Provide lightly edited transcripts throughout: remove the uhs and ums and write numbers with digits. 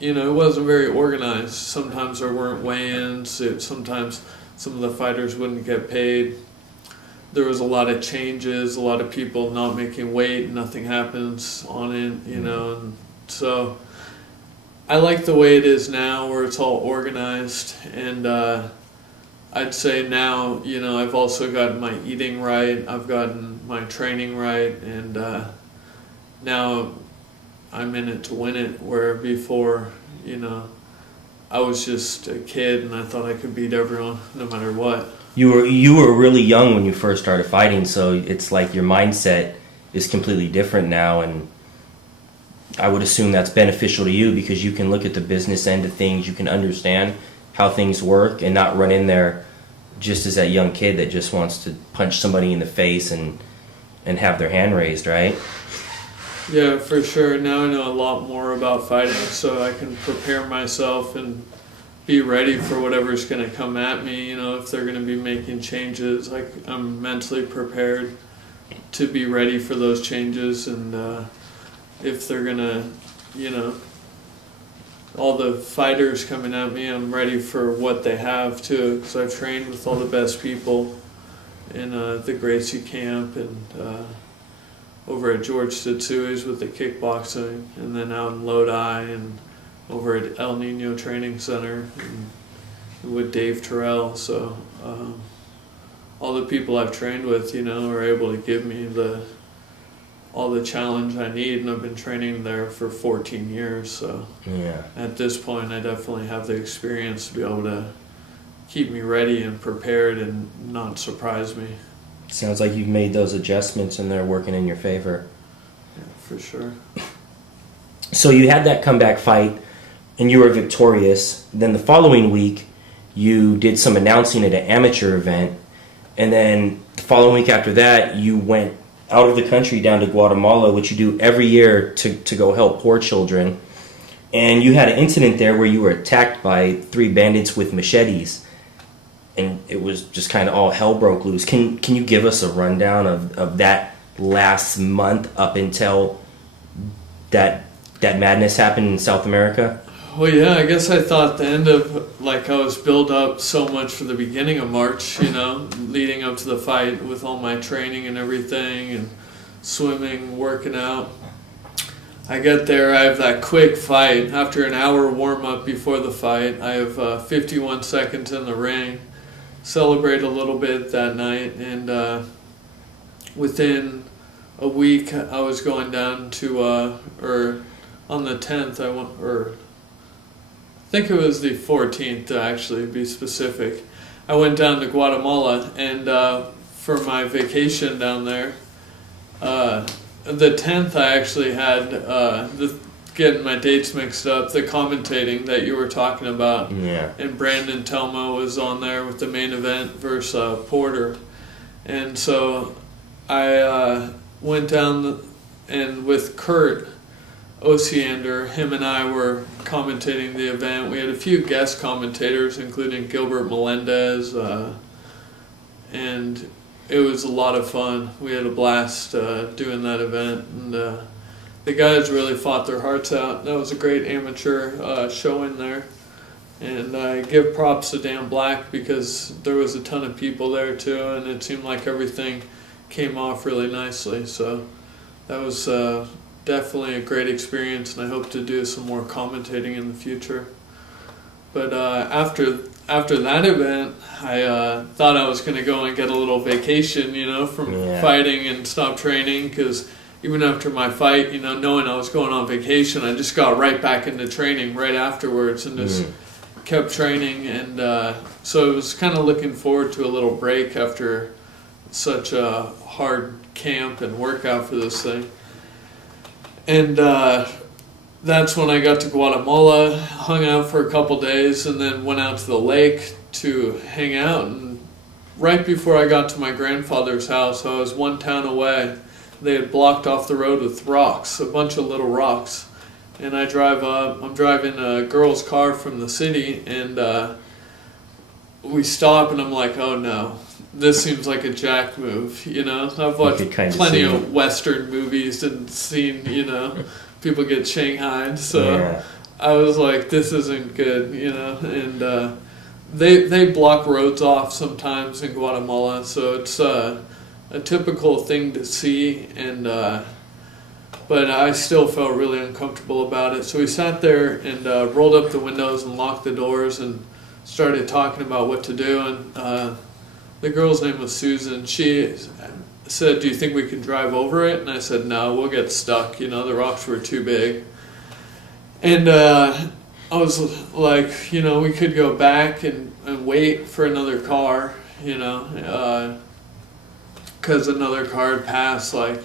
it wasn't very organized. Sometimes there weren't weigh-ins. Sometimes some of the fighters wouldn't get paid. There was a lot of changes, a lot of people not making weight, nothing happens on it, and so I like the way it is now where it's all organized, and I'd say now, I've also gotten my eating right, I've gotten my training right, and now I'm in it to win it, where before, I was just a kid and I thought I could beat everyone no matter what. You were really young when you first started fighting, so it's like your mindset is completely different now, and I would assume that's beneficial to you because you can look at the business end of things, you can understand how things work and not run in there just as that young kid that just wants to punch somebody in the face and have their hand raised, right? Yeah, for sure. Now I know a lot more about fighting, so I can prepare myself and be ready for whatever's going to come at me. If they're going to be making changes, I'm mentally prepared to be ready for those changes, and if they're going to, all the fighters coming at me, I'm ready for what they have too, because I've trained with all the best people in the Gracie camp and over at George Tetsui's with the kickboxing, and then out in Lodi and over at El Nino Training Center and with Dave Terrell. So all the people I've trained with, are able to give me all the challenge I need, and I've been training there for 14 years. So yeah, at this point, I definitely have the experience to be able to keep me ready and prepared and not surprise me. Sounds like you've made those adjustments and they're working in your favor. Yeah, for sure. So you had that comeback fight and you were victorious. Then the following week you did some announcing at an amateur event, and then the following week after that you went out of the country down to Guatemala, which you do every year to go help poor children. And you had an incident there where you were attacked by 3 bandits with machetes. And it was just kind of all hell broke loose. Can you give us a rundown of that last month up until that madness happened in South America? Well, yeah, I guess I thought the end of, I was built up so much for the beginning of March, leading up to the fight with all my training and everything, and swimming, working out. I get there, I have that quick fight. After an hour warm-up before the fight, I have 51 seconds in the ring. Celebrate a little bit that night, and within a week I was going down to, or on the 10th, I think it was the 14th to actually be specific, I went down to Guatemala, and for my vacation down there, the 10th I actually had, getting my dates mixed up, the commentating that you were talking about. Yeah. And Brandon Telmo was on there with the main event versus Porter. And so I went down and with Kurt Osiander, him and I were commentating the event. We had a few guest commentators, including Gilbert Melendez, and it was a lot of fun. We had a blast doing that event, and the guys really fought their hearts out. That was a great amateur showing there. And I give props to Dan Black because there was a ton of people there too, and it seemed like everything came off really nicely. So that was definitely a great experience, and I hope to do some more commentating in the future. But after that event, I thought I was going to go and get a little vacation, from fighting and stop training, because even after my fight, knowing I was going on vacation, I just got right back into training right afterwards and just kept training. And so I was kind of looking forward to a little break after such a hard camp and workout for this thing. And that's when I got to Guatemala, hung out for a couple days, and then went out to the lake to hang out. And right before I got to my grandfather's house, I was one town away. They had blocked off the road with rocks, a bunch of little rocks. And I drive up, I'm driving a girl's car from the city, and we stop, and I'm like, oh no, this seems like a Jack move, I've watched plenty of Western movies and seen, people get shanghaied, so I was like, this isn't good, you know. And they block roads off sometimes in Guatemala, so it's a typical thing to see. And but I still felt really uncomfortable about it. So we sat there and rolled up the windows and locked the doors and started talking about what to do. And the girl's name was Susan. She said, "Do you think we can drive over it?" And I said, "No, we'll get stuck. You know, the rocks were too big." And I was like, you know, we could go back and wait for another car, you know, because another car had passed like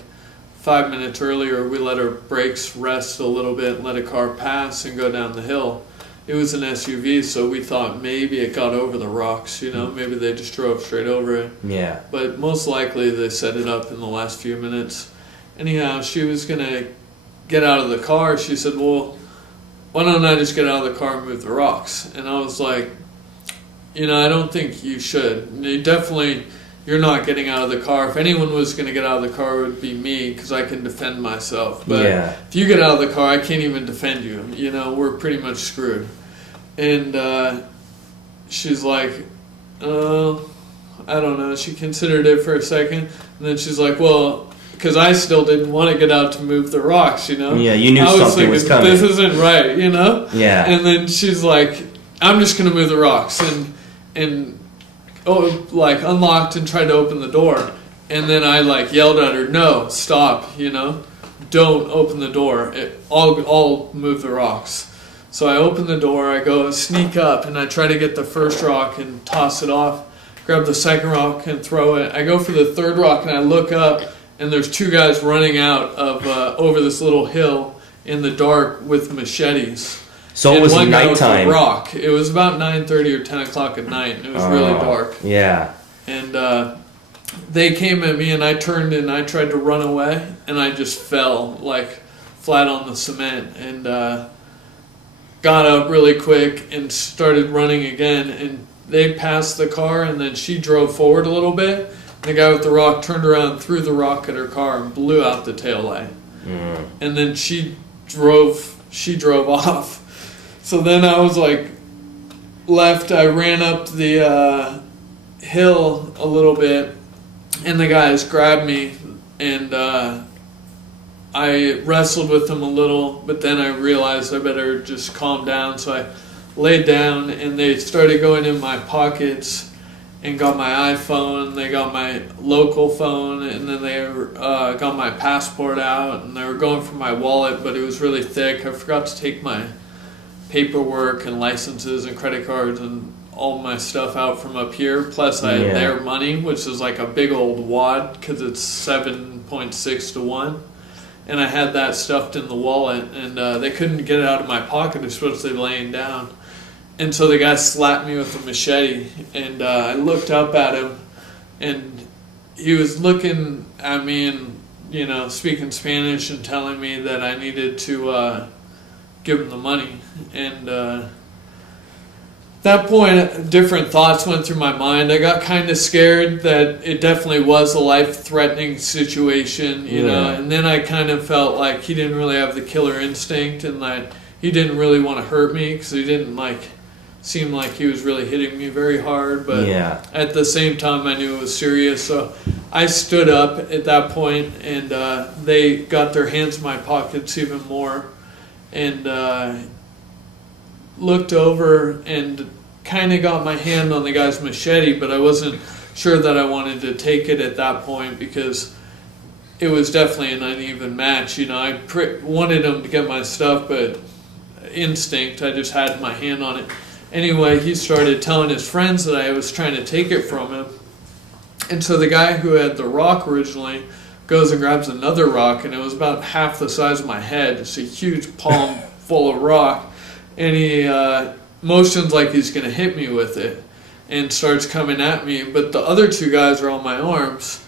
5 minutes earlier. We let our brakes rest a little bit and let a car pass and go down the hill. It was an SUV, so we thought maybe it got over the rocks, you know, maybe they just drove straight over it. Yeah. But most likely they set it up in the last few minutes. Anyhow, she was going to get out of the car. She said, "Well, why don't I just get out of the car and move the rocks?" And I was like, you know, I don't think you should. You're not getting out of the car. If anyone was going to get out of the car, it would be me, because I can defend myself. But if you get out of the car, I can't even defend you. You know, we're pretty much screwed. And she's like, I don't know. She considered it for a second. And then she's like, well, because I still didn't want to get out to move the rocks, you know? Yeah, you knew something was coming. This isn't right, you know? Yeah. And then she's like, I'm just going to move the rocks. And like unlocked and tried to open the door. And then I like yelled at her, "No, stop, you know? Don't open the door. I'll move the rocks." So I open the door, I go sneak up, and I try to get the first rock and toss it off, grab the second rock and throw it. I go for the third rock and I look up, and there's two guys running out of over this little hill in the dark with machetes. So it was nighttime. Rock. It was about 9:30 or 10 o'clock at night, and it was really dark. Yeah. And they came at me, and I turned and I tried to run away, and I just fell like flat on the cement, and got up really quick and started running again. And they passed the car, and then she drove forward a little bit. The guy with the rock turned around, threw the rock at her car, and blew out the taillight. And then she drove off. So then I was like left. I ran up the hill a little bit, and the guys grabbed me, and I wrestled with them a little, but then I realized I better just calm down. So I laid down, and they started going in my pockets and got my iPhone. They got my local phone, and then they got my passport out, and they were going for my wallet, but it was really thick. I forgot to take my paperwork and licenses and credit cards and all my stuff out from up here. Plus I had their money, which is like a big old wad because it's 7.6 to 1. And I had that stuffed in the wallet, and they couldn't get it out of my pocket. They're supposed to be laying down. And so the guy slapped me with a machete, and I looked up at him, and he was looking at me and, you know, speaking Spanish and telling me that I needed to give him the money. And at that point, different thoughts went through my mind. I got kind of scared that it definitely was a life-threatening situation, you know, and then I kind of felt like he didn't really have the killer instinct, and that he didn't really want to hurt me, because he didn't seem like he was really hitting me very hard. But at the same time, I knew it was serious. So I stood up at that point, and they got their hands in my pockets even more, and looked over and kind of got my hand on the guy's machete, but I wasn't sure that I wanted to take it at that point, because it was definitely an uneven match. You know, I wanted him to get my stuff, but instinct, I just had my hand on it. Anyway, he started telling his friends that I was trying to take it from him. And so the guy who had the rock originally goes and grabs another rock, and it was about half the size of my head. It's a huge palm full of rock. And he motions like he's going to hit me with it and starts coming at me. But the other two guys are on my arms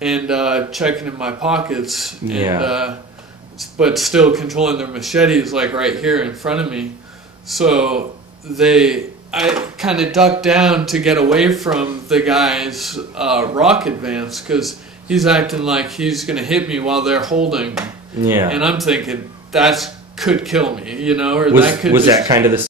and checking in my pockets. And, but still controlling their machetes like right here in front of me. So I kind of ducked down to get away from the guy's rock advance, because he's acting like he's going to hit me while they're holding me. And I'm thinking, that's could kill me, you know, or Was that could was just, that kind of the